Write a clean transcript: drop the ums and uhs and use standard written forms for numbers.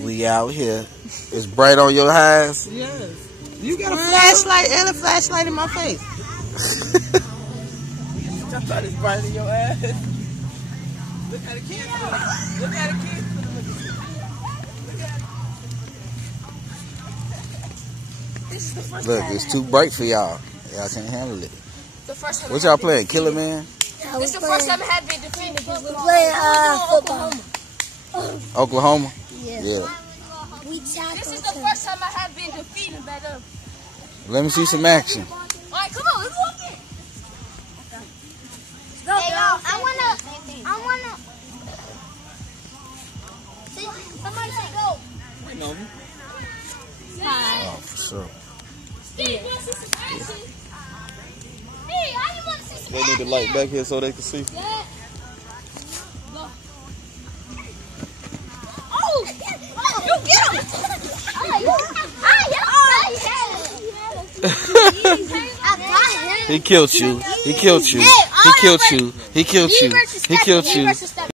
We out here. It's bright on your eyes. Yes. You got a flashlight and a flashlight in my face. I thought it's bright in your ass. Look at the kids. Look at the kids. Look, it's too bright for y'all. Y'all can't handle it. What y'all playing? Killer Man? It's the first time I have been defeated. Playing football. Oklahoma? Yeah. This is the first time I have been defeated by them. Let me see some action. Alright, come on, let's walk in. Hey, y'all, I wanna. Somebody say go. Wait, no. Oh, for sure. Steve, you want to see some action? Steve, how you want to see some They need the light back here so they can see. Yeah. Oh, you get him! He killed you. He killed you. He killed you. He killed you. He killed you.